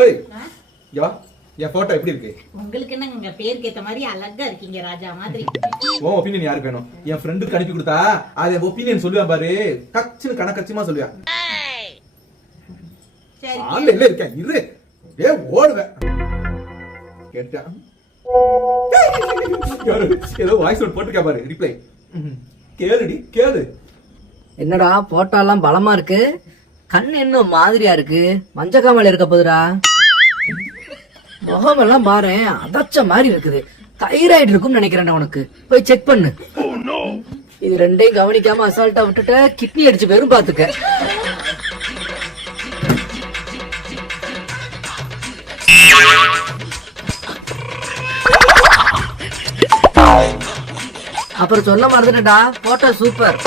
ஏய் யா என் போட்டோ எப்படி இருக்கு? உங்களுக்கு என்னங்க பேருக்கு ஏத்த மாதிரி அழகா இருக்கீங்க ராஜா மாதிரி. உன் ஒப்பீனியன் யாருக்கு வேணும்? என் ஃப்ரெண்டுக்கு அனுப்பி கொடுத்தா அது என் ஒப்பீனியன் சொல்லுவேன் பாரு, கச்சுன்னு கணக்கச்சியமா சொல்லுவேன். சரி ஆன்லைன்ல இருக்கேன் இரு, ஏ ஓடுவேன். கேட்டா ஏதோ வாய்ஸ் நோட் போட்டுருக்கா பாரு, ரிப்ளை கேளுடி கேளு. என்னடா போட்டாலாம் பலமா இருக்கு, கண் என்ன மாதிரியா இருக்கு, மஞ்சக்காமல இருக்க போதுடா. முகமெல்லாம் பாரு அதச்ச மாதிரி இருக்குது, தைராய்டு இருக்கும்னு நினைக்கிறேன். உனக்கு போய் செக் பண்ணு. இது ரெண்டையும் கவனிக்காம அசால்ட்டா விட்டுட்ட கிட்னி அடிச்சு போயிரும் பாத்துக்க. அப்புறம் சொல்ல மறந்துட்டா, போட்டோ சூப்பர்.